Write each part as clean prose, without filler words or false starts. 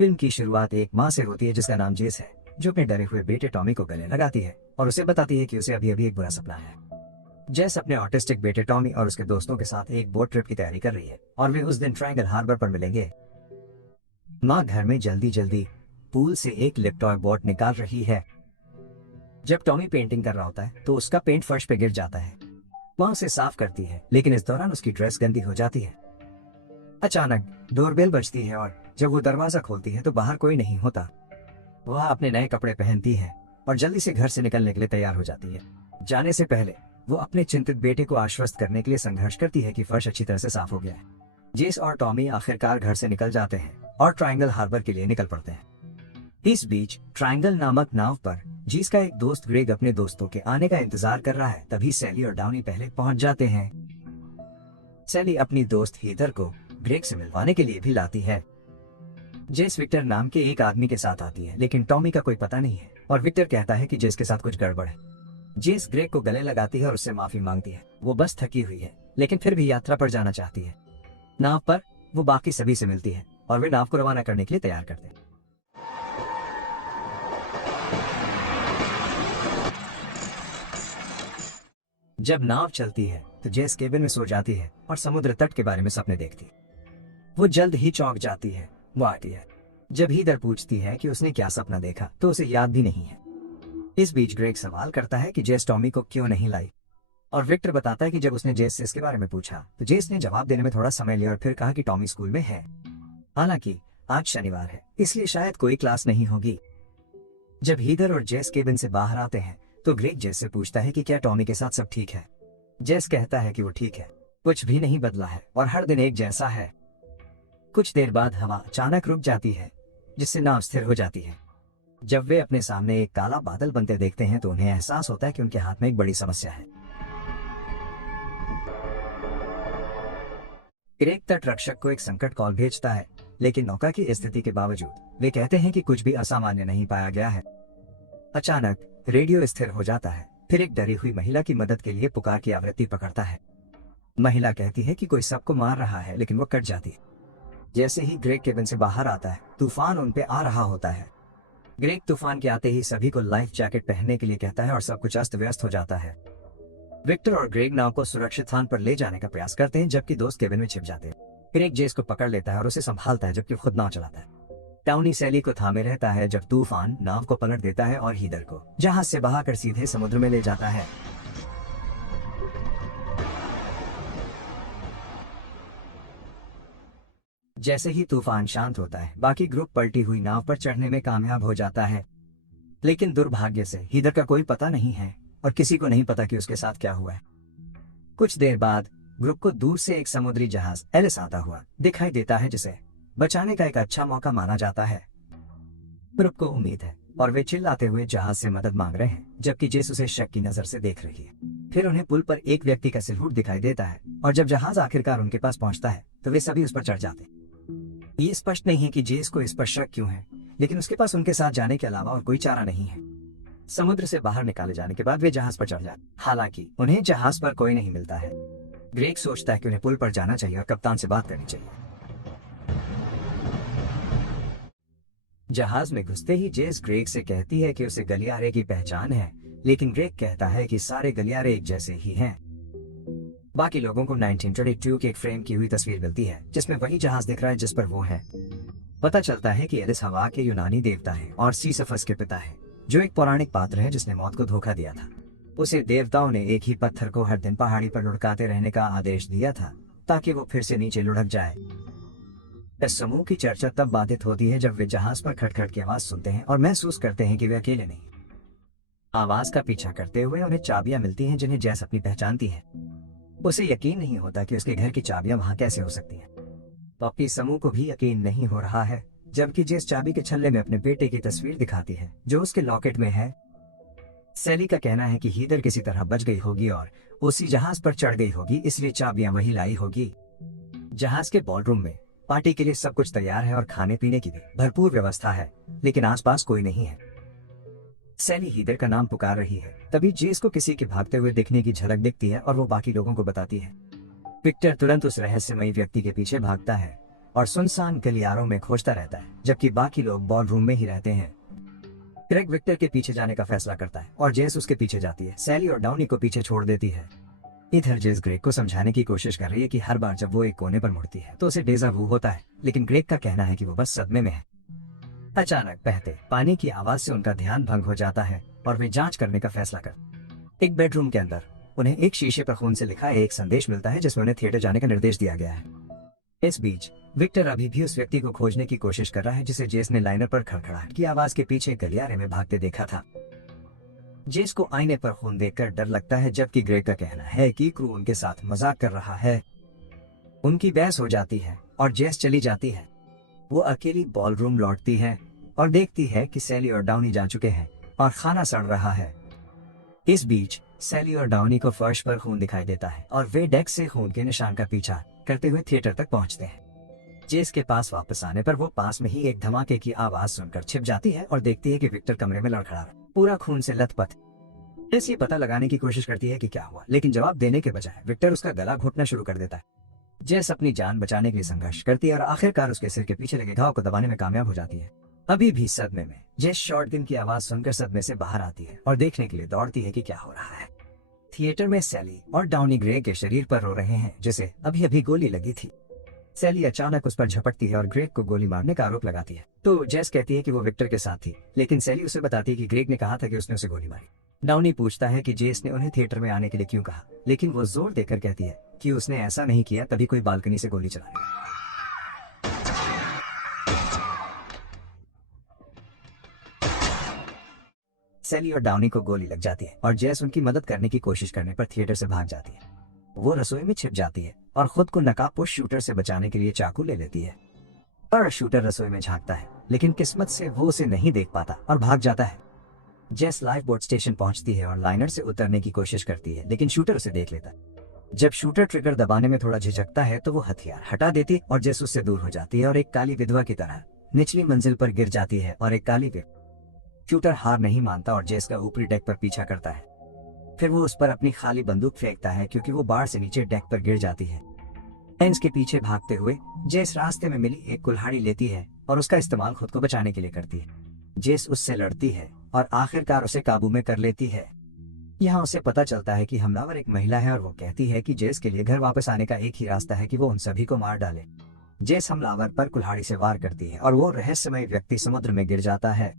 Film की शुरुआत एक माँ से होती है जिसका नाम जेस है, जो अपने डरे हुए बेटे टॉमी को गले लगाती है और उसे बताती है कि उसे अभी अभी एक बुरा सपना है। जेस अपने ऑटिस्टिक बेटे टॉमी और उसके दोस्तों के साथ एक बोट ट्रिप की तैयारी कर रही है और वे उस दिन ट्रायंगल हार्बर पर मिलेंगे। माँ घर में जल्दी जल्दी पूल से एक लिप टॉय बोट निकाल रही है। जब टॉमी पेंटिंग कर रहा होता है तो उसका पेंट फर्श पे गिर जाता है। वह उसे साफ करती है, लेकिन इस दौरान उसकी ड्रेस गंदी हो जाती है। अचानक डोरबेल बजती है और जब वो दरवाजा खोलती है तो बाहर कोई नहीं होता। वह अपने नए कपड़े पहनती है और जल्दी से घर से निकलने के लिए तैयार हो जाती है। जाने से पहले वो अपने चिंतित बेटे को आश्वस्त करने के लिए संघर्ष करती है कि फर्श अच्छी तरह से साफ हो गया है। जेस और टॉमी आखिरकार घर से निकल जाते हैं और ट्रायंगल हार्बर के लिए निकल पड़ते हैं। इस बीच ट्रायंगल नामक नाव पर जीस का एक दोस्त ग्रेग अपने दोस्तों के आने का इंतजार कर रहा है। तभी सैली और डाउनी पहले पहुंच जाते हैं। सैली अपनी दोस्त हीदर को ग्रेग से मिलवाने के लिए भी लाती है। जेस विक्टर नाम के एक आदमी के साथ आती है, लेकिन टॉमी का कोई पता नहीं है और विक्टर कहता है कि जेस के साथ कुछ गड़बड़ है। जेस ग्रेग को गले लगाती है और उससे माफी मांगती है। वो बस थकी हुई है, लेकिन फिर भी यात्रा पर जाना चाहती है। नाव पर वो बाकी सभी से मिलती है और वे नाव को रवाना करने के लिए तैयार करते हैं। जब नाव चलती है तो जेस केबिन में सो जाती है और समुद्र तट के बारे में सपने देखती है। वो जल्द ही चौंक जाती है। वो आती है। जब हीदर पूछती है कि उसने क्या सपना देखा तो उसे याद भी नहीं है। इस बीच ग्रेग सवाल करता है कि जेस टॉमी को क्यों नहीं लाई और विक्टर बताता है कि जब उसने जेस से इसके बारे में पूछा तो जेस ने जवाब देने में थोड़ा समय लिया और फिर कहा कि टॉमी स्कूल में है। हालांकि आज शनिवार है, इसलिए शायद कोई क्लास नहीं होगी। जब हीदर और जेस केबिन से बाहर आते हैं तो ग्रेग जेस से पूछता है कि क्या टॉमी के साथ सब ठीक है। जेस कहता है कि वो ठीक है, कुछ भी नहीं बदला है और हर दिन एक जैसा है। कुछ देर बाद हवा अचानक रुक जाती है, जिससे नाव स्थिर हो जाती है। जब वे अपने सामने एक काला बादल बनते देखते हैं तो उन्हें एहसास होता है कि उनके हाथ में एक बड़ी समस्या है। ग्रेग तट रक्षक को एक संकट कॉल भेजता है, लेकिन नौका की स्थिति के बावजूद वे कहते हैं कि कुछ भी असामान्य नहीं पाया गया है। अचानक रेडियो स्थिर हो जाता है। फिर एक डरी हुई महिला की मदद के लिए पुकार की आवृत्ति पकड़ता है। महिला कहती है कि कोई सबको मार रहा है, लेकिन वो कट जाती है। जैसे ही ग्रेग केबिन से बाहर आता है, तूफान उन पे आ रहा होता है। ग्रेग तूफान के आते ही सभी को लाइफ जैकेट पहनने के लिए कहता है और सब कुछ अस्त व्यस्त हो जाता है। विक्टर और ग्रेग नाव को सुरक्षित स्थान पर ले जाने का प्रयास करते हैं, जबकि दोस्त केबिन में छिप जाते हैं। ग्रेग जेस को पकड़ लेता है और उसे संभालता है, जबकि खुद नाव चलाता है। टाउनी सैली को थामे रहता है जब तूफान नाव को पलट देता है और हीदर को जहाज से बहाकर सीधे समुद्र में ले जाता है। जैसे ही तूफान शांत होता है, बाकी ग्रुप पलटी हुई नाव पर चढ़ने में कामयाब हो जाता है, लेकिन दुर्भाग्य से हीदर का कोई पता नहीं है और किसी को नहीं पता कि उसके साथ क्या हुआ है। कुछ देर बाद ग्रुप को दूर से एक समुद्री जहाज एलिस आता हुआ दिखाई देता है, जिसे बचाने का एक अच्छा मौका माना जाता है। ग्रुप को उम्मीद है और वे चिल्लाते हुए जहाज से मदद मांग रहे हैं, जबकि जेस उसे शक की नजर से देख रही है। फिर उन्हें पुल पर एक व्यक्ति का सिलहूट दिखाई देता है और जब जहाज आखिरकार उनके पास पहुंचता है तो वे सभी उस पर चढ़ जाते हैं। ये स्पष्ट नहीं है कि जेस को इस पर शक क्यों है, लेकिन उसके पास उनके साथ जाने के अलावा और कोई चारा नहीं है। समुद्र से बाहर निकाले जाने के बाद वे जहाज पर चढ़ जाते। हालांकि उन्हें जहाज पर कोई नहीं मिलता है। ग्रेग सोचता है कि उन्हें पुल पर जाना चाहिए और कप्तान से बात करनी चाहिए। जहाज में घुसते ही जेस ग्रेग से कहती है कि उसे गलियारे की पहचान है, लेकिन ग्रेग कहता है कि सारे गलियारे एक जैसे ही हैं। बाकी लोगों को 1922 की एक फ्रेम की हुई तस्वीर मिलती है, जिसमें वही जहाज दिख रहा है जिस पर वो है। पता चलता है कि एलिस हवा के यूनानी देवता है और सीसफस के पिता है, जो एक पौराणिक पात्र है जिसने मौत को धोखा दिया था। उसे देवताओं ने एक ही पत्थर को हर दिन पहाड़ी पर लुढ़काते रहने का आदेश दिया था, ताकि वो फिर से नीचे लुढ़क जाए। इस समूह की चर्चा तब बाधित होती है जब वे जहाज पर खटखट की आवाज सुनते हैं और महसूस करते हैं कि वे अकेले नहीं। आवाज का पीछा करते हुए उन्हें चाबियां मिलती हैं, जिन्हें जैस अपनी पहचानती है। उसे यकीन नहीं होता कि उसके घर की चाबियां वहां कैसे हो सकती हैं। पॉपी समूह को भी यकीन नहीं हो रहा है, जबकि जेस चाबी के छल्ले में अपने बेटे की तस्वीर दिखाती है, जो उसके लॉकेट में है। सैली का कहना है कि हीदर किसी तरह बच गई होगी और उसी जहाज पर चढ़ गई होगी, इसलिए चाबियां वही लाई होगी। जहाज के बॉलरूम में पार्टी के लिए सब कुछ तैयार है और खाने पीने की भी भरपूर व्यवस्था है, लेकिन आसपास कोई नहीं है। सैली हीदर का नाम पुकार रही है। तभी जेस को किसी के भागते हुए दिखने की झलक दिखती है और वो बाकी लोगों को बताती है। विक्टर तुरंत उस रहस्यमयी व्यक्ति के पीछे भागता है और सुनसान गलियारों में खोजता रहता है। जबकि बाकी लोग बॉल रूम में ही रहते हैं। ग्रेग विक्टर के पीछे जाने का फैसला करता है और जेस उसके पीछे जाती है। सैली और डाउनी को पीछे छोड़ देती है। इधर जेस ग्रेग को समझाने की कोशिश कर रही है कि हर बार जब वो एक कोने पर मुड़ती है तो उसे डेजा वू होता है, लेकिन ग्रेग का कहना है कि वो बस सदमे में है। अचानक बहते पानी की आवाज से उनका ध्यान भंग हो जाता है और वे जांच करने का फैसला कर एक बेडरूम के अंदर उन्हें एक शीशे पर खून से लिखा एक संदेश मिलता है जिसमें उन्हें थिएटर जाने का निर्देश दिया गया है। इस बीच विक्टर अभी भी उस व्यक्ति को खोजने की कोशिश कर रहा है जिसे जेस ने लाइनर पर खड़खड़ाहट की आवाज के पीछे गलियारे में भागते देखा था। जेस को आईने पर खून देखकर डर लगता है, जबकि ग्रेग का कहना है कि क्रू उनके साथ मजाक कर रहा है। उनकी बहस हो जाती है और जेस चली जाती है। वो अकेली बॉलरूम लौटती है और देखती है कि सैली और डाउनी जा चुके हैं और खाना सड़ रहा है। इस बीच सैली और डाउनी को फर्श पर खून दिखाई देता है और वे डेक से खून के निशान का पीछा करते हुए थिएटर तक पहुंचते हैं। जेस के पास वापस आने पर वो पास में ही एक धमाके की आवाज सुनकर छिप जाती है और देखती है कि विक्टर कमरे में लड़खड़ा पूरा खून से लथपथ। जेस ये पता लगाने की कोशिश करती है कि क्या हुआ, लेकिन जवाब देने के बजाय विक्टर उसका गला घोटना शुरू कर देता है। जेस अपनी जान बचाने के लिए संघर्ष करती है और आखिरकार उसके सिर के पीछे लगे घाव को दबाने में कामयाब हो जाती है। अभी भी सदमे में जेस शॉटगन की आवाज सुनकर सदमे से बाहर आती है और देखने के लिए दौड़ती है कि क्या हो रहा है। थिएटर में सैली और डाउनी ग्रेग के शरीर पर रो रहे हैं जिसे अभी अभी गोली लगी थी। सैली अचानक उस पर झपटती है और ग्रेग को गोली मारने का आरोप लगाती है, तो जेस कहती है कि वो विक्टर के साथ थी, लेकिन सैली उसे बताती है कि ग्रेग ने कहा था कि उसने उसे गोली मारी। डाउनी पूछता है कि जेस ने उन्हें थिएटर में आने के लिए क्यों कहा, लेकिन वो जोर देकर कहती है कि उसने ऐसा नहीं किया तभी कोई बालकनी से गोली चला रही। सैली और डाउनी को गोली लग जाती है और जेस उनकी मदद करने की कोशिश करने पर थिएटर से भाग जाती है। वो रसोई में छिप जाती है और खुद को नकाबपोश शूटर से बचाने के लिए चाकू ले लेती है। पर शूटर रसोई में झांकता है, लेकिन किस्मत से वो उसे नहीं देख पाता और भाग जाता है। जेस लाइफ बोट स्टेशन पहुंचती है और लाइनर से उतरने की कोशिश करती है, लेकिन शूटर उसे देख लेता है। जब शूटर ट्रिगर दबाने में थोड़ा झिझकता है तो वो हथियार हटा देती है और जेस उससे दूर हो जाती है और एक काली विधवा की तरह निचली मंजिल पर गिर जाती है और एक काली शूटर हार नहीं मानता और जेस का ऊपरी डेक पर पीछा करता है। फिर वो उस पर अपनी खाली बंदूक फेंकता है क्योंकि वो बाढ़ से नीचे डेक पर गिर जाती है। एंस के पीछे भागते हुए जेस रास्ते में मिली एक कुल्हाड़ी लेती है और उसका इस्तेमाल खुद को बचाने के लिए करती है। जेस उससे लड़ती है और आखिरकार उसे काबू में कर लेती है। यहाँ उसे पता चलता है कि हमलावर एक महिला है और वो कहती है कि जेस के लिए घर वापस आने का एक ही रास्ता है कि वो उन सभी को मार डाले। जेस हमलावर पर कुल्हाड़ी से वार करती है और वो रहस्यमय व्यक्ति समुद्र में गिर जाता है।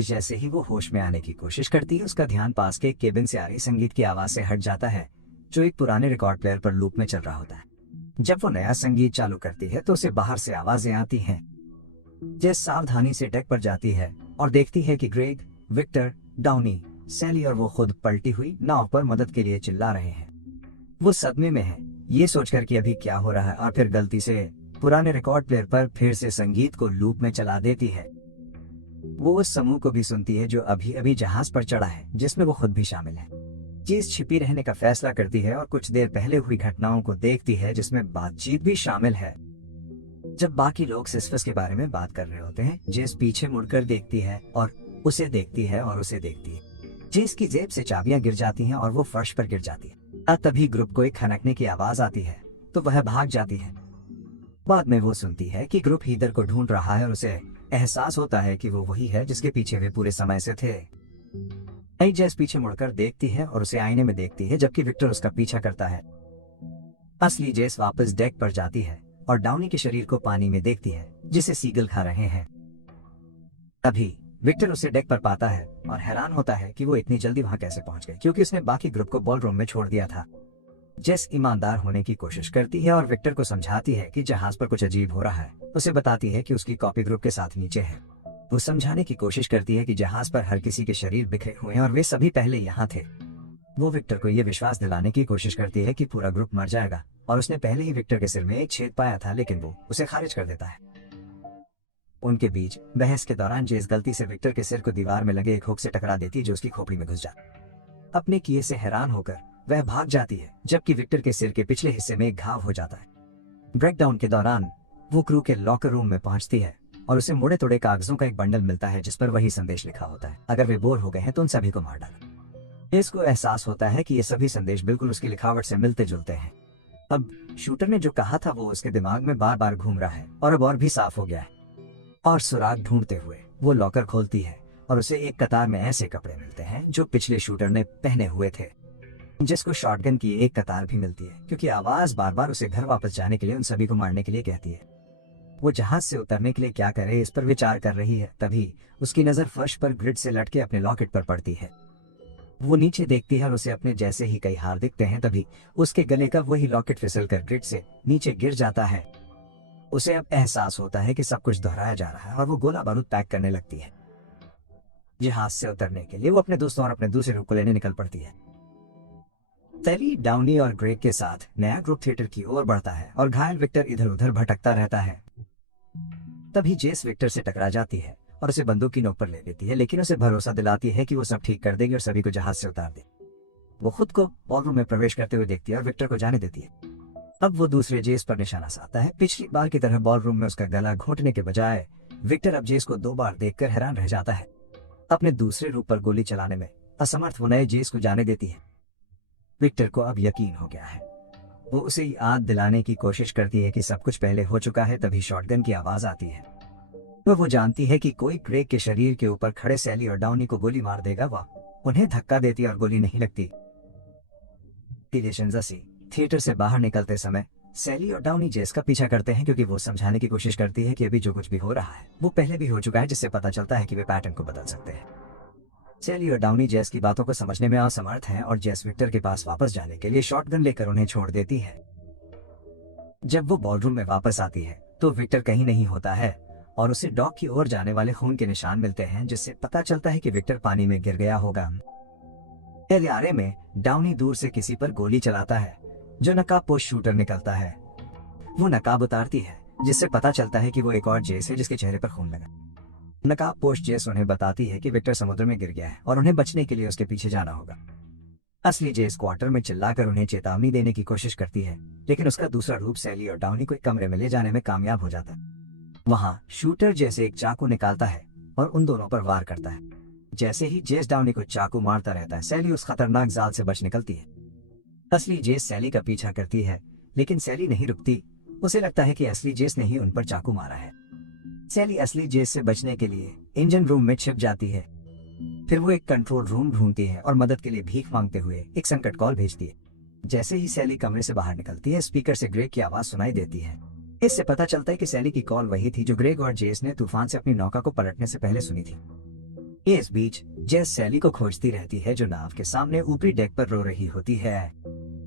जैसे ही वो होश में आने की कोशिश करती है, उसका ध्यान पास के केबिन से आ रही संगीत की आवाज से हट जाता है जो एक पुराने रिकॉर्ड प्लेयर पर लूप में चल रहा होता है। जब वो नया संगीत चालू करती है तो उसे बाहर से आवाजें आती हैं। जेस सावधानी से डेक पर जाती है और देखती है कि ग्रेग, विक्टर, डाउनी, सैली और वो खुद पलटी हुई नाव पर मदद के लिए चिल्ला रहे हैं। वो सदमे में है ये सोचकर कि अभी क्या हो रहा है, और फिर गलती से पुराने रिकॉर्ड प्लेयर पर फिर से संगीत को लूप में चला देती है। वो उस समूह को भी सुनती है जो अभी अभी जहाज पर चढ़ा है, जिसमें वो खुद भी शामिल है। जेस छिपी रहने का फैसला करती है और कुछ देर पहले हुई घटनाओं को देखती है जिसमें बातचीत भी शामिल है। जब बाकी लोग सिस्फस के बारे में बात कर रहे होते हैं, जेस पीछे मुड़कर देखती है और उसे देखती है और उसे देखती है। जेस की जेब से चाबियां गिर जाती हैं और वो फर्श पर गिर जाती है। तभी ग्रुप को एक खनकने की आवाज आती है तो वह भाग जाती है। बाद में वो सुनती है कि ग्रुप हीदर को ढूंढ रहा है और उसे एहसास होता है कि वो वही है जिसके पीछे वे पूरे समय से थे। जेस पीछे मुड़कर देखती है और उसे आईने में देखती है जबकि विक्टर उसका पीछा करता है। असली जेस वापस डेक पर जाती है और डाउनी के शरीर को पानी में देखती है जिसे सीगल खा रहे हैं। तभी विक्टर उसे डेक पर पाता है और हैरान होता है कि वो इतनी जल्दी वहां कैसे पहुंच गए, क्योंकि उसने बाकी ग्रुप को बॉलरूम में छोड़ दिया था। जेस ईमानदार होने की कोशिश करती है और विक्टर को समझाती है कि जहाज पर कुछ अजीब हो रहा है। उसे बताती है कि उसकी कॉपी ग्रुप के साथ नीचे है। वो समझाने की कोशिश करती है कि जहाज पर हर किसी के शरीर बिखरे हुए हैं और वे सभी पहले यहाँ थे। वो विक्टर को यह विश्वास दिलाने की कोशिश करती है कि पूरा ग्रुप मर जाएगा और उसने पहले ही विक्टर के सिर में एक छेद पाया था, लेकिन वो उसे खारिज कर देता है। उनके बीच बहस के दौरान जेस गलती से विक्टर के सिर को दीवार में लगे एक हुक से टकरा देती जो उसकी खोपड़ी में घुस जाती। अपने किए से हैरान होकर वह भाग जाती है, जबकि विक्टर के सिर के पिछले हिस्से में एक घाव हो जाता है। ब्रेकडाउन के दौरान वो क्रू के लॉकर रूम में पहुंचती है और उसे मुड़े तोड़े कागजों का एक बंडल मिलता है जिस पर वही संदेश लिखा होता है, अगर वे बोर हो गए हैं तो उन सभी को मार डालो। इसको एहसास होता है कि ये सभी संदेश बिल्कुल उसकी लिखावट से मिलते जुलते हैं। अब शूटर ने जो कहा था वो उसके दिमाग में बार बार घूम रहा है और अब और भी साफ हो गया है। और सुराग ढूंढते हुए वो लॉकर खोलती है और उसे एक कतार में ऐसे कपड़े मिलते हैं जो पिछले शूटर ने पहने हुए थे। जिसको शॉटगन की एक कतार भी मिलती है क्योंकि आवाज बार बार उसे घर वापस जाने के लिए उन सभी को मारने के लिए कहती है। वो जहाज से उतरने के लिए क्या करे इस पर विचार कर रही है, तभी उसकी नजर फर्श पर ग्रिड से लटके अपने लॉकेट पर पड़ती है। वो नीचे देखती है और उसे अपने जैसे ही कई हार दिखते हैं, तभी उसके गले का वही लॉकेट फिसल कर ग्रिड से नीचे गिर जाता है। उसे अब एहसास होता है कि सब कुछ दोहराया जा रहा है और वो गोला बारूद पैक करने लगती है। जहाज से उतरने के लिए वो अपने दोस्तों और अपने दूसरे ग्रुप को लेने निकल पड़ती है। सैली, डाउनी और ग्रेग के साथ नया ग्रुप थिएटर की ओर बढ़ता है और घायल विक्टर इधर उधर भटकता रहता है। तभी जेस विक्टर से टकरा जाती है और उसे बंदूक की नोक पर ले लेती है, लेकिन उसे भरोसा दिलाती है कि वो सब ठीक कर देगी और सभी को जहाज से उतार दे। वो खुद को बॉलरूम में प्रवेश करते हुए देखती है और विक्टर को जाने देती है। अब वो दूसरे जेस पर निशाना साधता है। पिछली बार की तरह बॉलरूम में उसका गला घोंटने के बजाय विक्टर अब जेस को 2 बार देखकर हैरान रह जाता है। अपने दूसरे रूप पर गोली चलाने में असमर्थ वो नए जेस को जाने देती है। विक्टर को अब यकीन हो गया है। वो उसे याद दिलाने की कोशिश करती है कि सब कुछ पहले हो चुका है, तभी शॉटगन की आवाज आती है। तो वो जानती है कि कोई ग्रेग के शरीर के ऊपर खड़े सैली और डाउनी को गोली मार देगा। वह उन्हें धक्का देती और गोली नहीं लगती। थिएटर से बाहर निकलते समय सैली और डाउनी जेस का पीछा करते हैं क्योंकि वो समझाने की कोशिश करती है कि अभी जो कुछ भी हो रहा है वो पहले भी हो चुका है, जिससे पता चलता है कि वे पैटर्न को बदल सकते हैं। सैली और डाउनी जेस की बातों को समझने में असमर्थ हैं और जेस विक्टर के पास वापस जाने के लिए शॉटगन लेकर उन्हें छोड़ देती है। जब वो बॉलरूम में वापस आती है तो विक्टर कहीं नहीं होता है और उसे डॉक की ओर जाने वाले खून के निशान मिलते हैं, जिससे पता चलता है कि विक्टर पानी में गिर गया होगा। गलियारे में डाउनी दूर से किसी पर गोली चलाता है जो नकाबपोश शूटर निकलता है। वो नकाब उतारती है जिससे पता चलता है कि वो एक और जेस है जिसके चेहरे पर खून लगा। नकाबपोश जेस उन्हें बताती है कि विक्टर समुद्र में गिर गया है और उन्हें बचने के लिए उसके पीछे जाना होगा। असली जेस क्वार्टर में चिल्लाकर उन्हें चेतावनी देने की कोशिश करती है, लेकिन उसका दूसरा रूप सैली और डाउनी को एक कमरे में ले जाने में कामयाब हो जाता है। वहां शूटर जैसे एक चाकू निकालता है और उन दोनों पर वार करता है। जैसे ही जेस डाउनी को चाकू मारता रहता है, सैली उस खतरनाक जाल से बच निकलती है। असली जेस सैली का पीछा करती है, लेकिन सैली नहीं रुकती। उसे लगता है कि असली जेस ने ही उन पर चाकू मारा है। सैली असली जेस से बचने के लिए इंजन रूम में छिप जाती है। फिर वो एक कंट्रोल रूम ढूंढती है और मदद के लिए भीख मांगते हुए एक संकट कॉल भेजती है। जैसे ही सैली कमरे से बाहर निकलती है, स्पीकर से ग्रेग की आवाज सुनाई देती है। इससे पता चलता है कि सैली की कॉल वही थी जो ग्रेग और जेस ने तूफान से अपनी नौका को पलटने से पहले सुनी थी। इस बीच जेस सैली को खोजती रहती है जो नाव के सामने ऊपरी डेक पर रो रही होती है,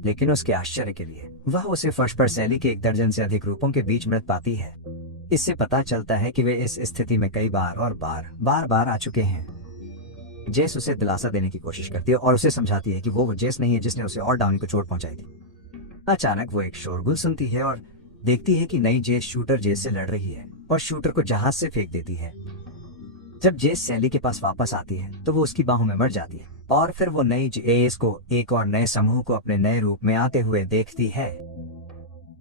लेकिन उसके आश्चर्य के लिए वह उसे फर्श पर सैली के 1 दर्जन से अधिक रूपों के बीच मृत पाती है। इससे पता चलता है कि वे इस स्थिति में कई बार और बार आ चुके हैं। जेस उसे दिलासा देने की कोशिश करती है और उसे समझाती है कि वो जेस नहीं है जिसने उसे और डाउनी को चोट पहुंचाई थी। अचानक वो एक शोरगुल सुनती है और देखती है कि नई जेस शूटर जेस से लड़ रही है और शूटर को जहाज से फेंक देती है। जब जेस सैली के पास वापस आती है तो वो उसकी बाहों में मर जाती है और फिर वो नई जेस को एक और नए समूह को अपने नए रूप में आते हुए देखती है।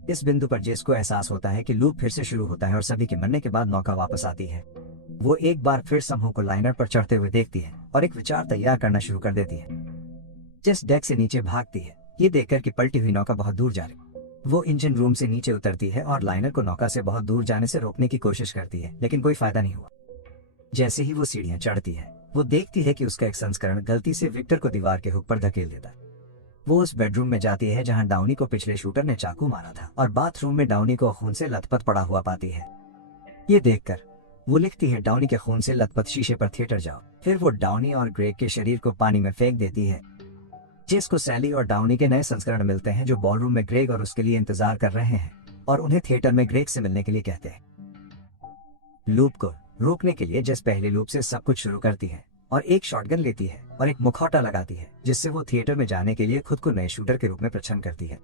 इस बिंदु पर जेस को एहसास होता है कि लूप फिर से शुरू होता है और सभी के मरने के बाद नौका वापस आती है। वो एक बार फिर समूह को लाइनर पर चढ़ते हुए देखती है और एक विचार तैयार करना शुरू कर देती है। जेस डेक से नीचे भागती है, ये देखकर कि पलटी हुई नौका बहुत दूर जा रही। वो इंजन रूम से नीचे उतरती है और लाइनर को नौका से बहुत दूर जाने से रोकने की कोशिश करती है, लेकिन कोई फायदा नहीं हुआ। जैसे ही वो सीढ़ियां चढ़ती है, वो देखती है कि उसका एक संस्करण गलती से विक्टर को दीवार के हुक पर धकेल देता है। वो उस बेडरूम में जाती है जहां डाउनी को पिछले शूटर ने चाकू मारा था और बाथरूम में डाउनी को खून से लथपथ पड़ा हुआ पाती है। ये देखकर वो लिखती है, डाउनी के खून से लथपथ शीशे पर थिएटर जाओ। फिर वो डाउनी और ग्रेग के शरीर को पानी में फेंक देती है। जिसको सैली और डाउनी के नए संस्करण मिलते हैं जो बॉलरूम में ग्रेग और उसके लिए इंतजार कर रहे हैं और उन्हें थिएटर में ग्रेग से मिलने के लिए कहते हैं। लूप को रोकने के लिए जेस पहले लूप से सब कुछ शुरू करती है और एक शॉटगन लेती है और एक मुखौटा लगाती है, जिससे वो थिएटर में जाने के लिए खुद को नए शूटर के रूप में प्रछन्न करती है।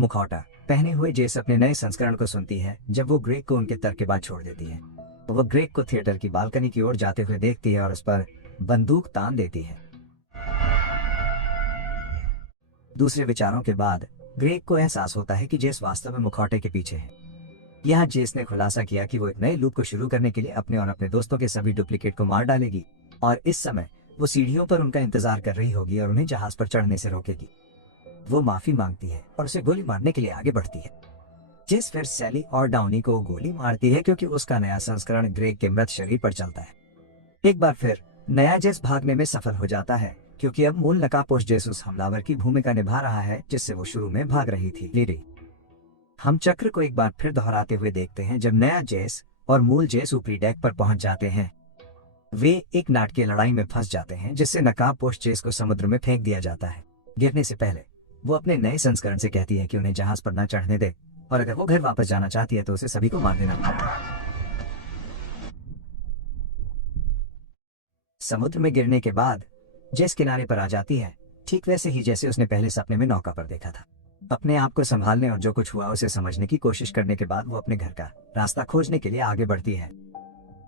मुखौटा पहने हुए जेस अपने नए संस्करण को सुनती है जब वो ग्रेग को उनके तर्क के बाद छोड़ देती है। वो ग्रेग को थिएटर की बालकनी की ओर जाते हुए देखती है और उस पर बंदूक तान देती है। दूसरे विचारों के बाद ग्रेग को एहसास होता है कि जेस वास्तव में मुखौटे के पीछे है। यहाँ जेस ने खुलासा किया कि वो एक नए लूप को शुरू करने के लिए अपने और अपने दोस्तों के सभी डुप्लीकेट को मार डालेगी और इस समय वो सीढ़ियों पर उनका इंतजार कर रही होगी और उन्हें जहाज पर चढ़ने से रोकेगी। वो माफी मांगती है और उसे गोली मारने के लिए आगे बढ़ती है। जेस फिर सैली और डाउनी को गोली मारती है क्योंकि उसका नया संस्करण ग्रेग के मृत शरीर पर चलता है। एक बार फिर नया जेस भागने में सफल हो जाता है क्योंकि अब मूल नकाबपोश जेस उस हमलावर की भूमिका निभा रहा है जिससे वो शुरू में भाग रही थी, लीरी। हम चक्र को एक बार फिर दोहराते हुए देखते हैं जब नया जेस और मूल जेस ऊपरी डेक पर पहुंच जाते हैं। वे एक नाटकीय लड़ाई में फंस जाते हैं जिससे नकाबपोश जेस को समुद्र में फेंक दिया जाता है। गिरने से पहले वो अपने नए संस्करण से कहती है कि उन्हें जहाज पर न चढ़ने दे और अगर वो घर वापस जाना चाहती है तो उसे सभी को मार देना। समुद्र में गिरने के बाद जेस किनारे पर आ जाती है, ठीक वैसे ही जैसे उसने पहले सपने में नौका पर देखा था। अपने आप को संभालने और जो कुछ हुआ उसे समझने की कोशिश करने के बाद वो अपने घर का रास्ता खोजने के लिए आगे बढ़ती है।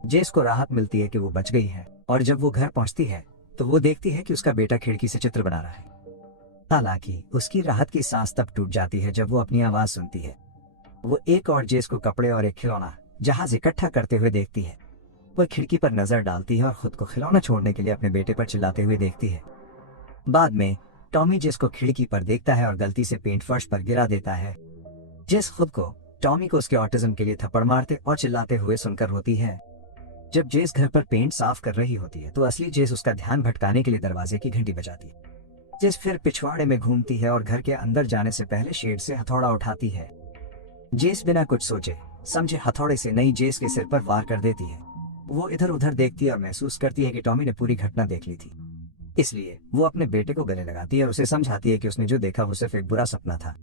जेस को राहत मिलती है कि वो बच गई है और जब वो घर पहुंचती है तो वो देखती है कि उसका बेटा खिड़की से चित्र बना रहा है। हालांकि उसकी राहत की सांस तब टूट जाती है जब वो अपनी आवाज सुनती है। वो एक और जेस को कपड़े और एक खिलौना जहाज इकट्ठा करते हुए देखती है। वह खिड़की पर नजर डालती है और खुद को खिलौना छोड़ने के लिए अपने बेटे पर चिल्लाते हुए देखती है। बाद में टॉमी जेस को खिड़की पर देखता है और गलती से पेंट फर्श पर गिरा देता है। जेस खुद को टॉमी को उसके ऑटिज्म के लिए थप्पड़ मारते और चिल्लाते हुए सुनकर रोती है। जब जेस घर पर पेंट साफ कर रही होती है तो असली जेस उसका ध्यान भटकाने के लिए दरवाजे की घंटी बजाती है। जेस फिर पिछवाड़े में घूमती है और घर के अंदर जाने से पहले शेड से हथौड़ा उठाती है। जेस बिना कुछ सोचे समझे हथौड़े से नई जेस के सिर पर वार कर देती है। वो इधर उधर देखती है और महसूस करती है कि टॉमी ने पूरी घटना देख ली थी, इसलिए वो अपने बेटे को गले लगाती है और उसे समझाती है कि उसने जो देखा वो सिर्फ एक बुरा सपना था।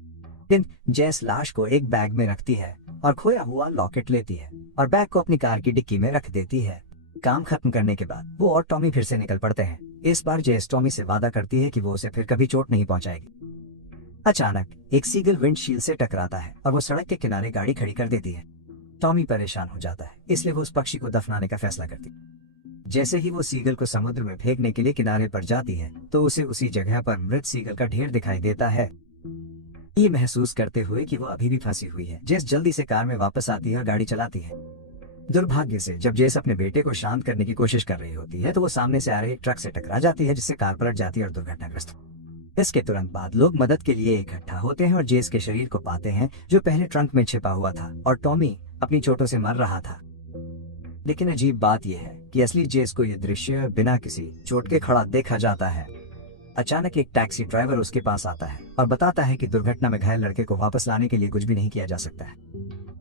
फिर जेस लाश को एक बैग में रखती है और खोया हुआ लॉकेट लेती है और बैग को अपनी कार की डिक्की में रख देती है। काम खत्म करने के बाद वो और टॉमी फिर से निकल पड़ते हैं। इस बार जेस टॉमी से वादा करती है कि वो उसे फिर कभी चोट नहीं पहुंचाएगी। अचानक एक सीगल विंडशील्ड से टकराता है और वो सड़क के किनारे गाड़ी खड़ी कर देती है। टॉमी परेशान हो जाता है, इसलिए वो उस पक्षी को दफनाने का फैसला करती है। जैसे ही वो सीगल को समुद्र में फेंकने के लिए किनारे पर जाती है तो उसे उसी जगह पर मृत सीगल का ढेर दिखाई देता है। ये महसूस करते हुए कि वो अभी भी फंसी हुई है, जेस जल्दी से कार में वापस आती है और गाड़ी चलाती है। दुर्भाग्य से जब जेस अपने बेटे को शांत करने की कोशिश कर रही होती है तो वो सामने से आ रहे एक ट्रक से टकरा जाती है जिससे कार पलट जाती है और दुर्घटनाग्रस्त। इसके तुरंत बाद लोग मदद के लिए इकट्ठा होते हैं और जेस के शरीर को पाते हैं जो पहले ट्रंक में छिपा हुआ था और टॉमी अपनी चोटों से मर रहा था। लेकिन अजीब बात यह है कि असली जेस को यह दृश्य बिना किसी चोट के खड़ा देखा जाता है। अचानक एक टैक्सी ड्राइवर उसके पास आता है और बताता है कि दुर्घटना में घायल लड़के को वापस लाने के लिए कुछ भी नहीं किया जा सकता है।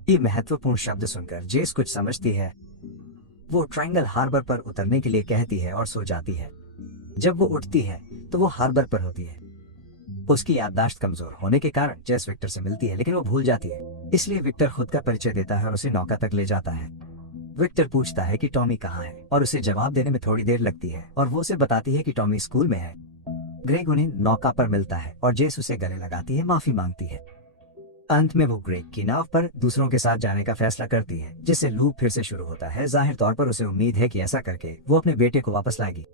ये महत्वपूर्ण शब्द सुनकर जेस कुछ समझती है। वो ट्रायंगल हार्बर पर उतरने के लिए कहती है और सो जाती है। जब वो उठती है तो वो हार्बर पर होती है। उसकी याददाश्त कमजोर होने के कारण जेस विक्टर से मिलती है लेकिन वो भूल जाती है, इसलिए विक्टर खुद का परिचय देता है और उसे नौका तक ले जाता है। विक्टर पूछता है कि टॉमी कहाँ है और उसे जवाब देने में थोड़ी देर लगती है और वो उसे बताती है कि टॉमी स्कूल में है। ग्रेग उन्हें नौका पर मिलता है और जेस उसे गले लगाती है, माफी मांगती है। अंत में वो ग्रेग की नाव पर दूसरों के साथ जाने का फैसला करती है जिससे लूप फिर से शुरू होता है। जाहिर तौर पर उसे उम्मीद है कि ऐसा करके वो अपने बेटे को वापस लाएगी।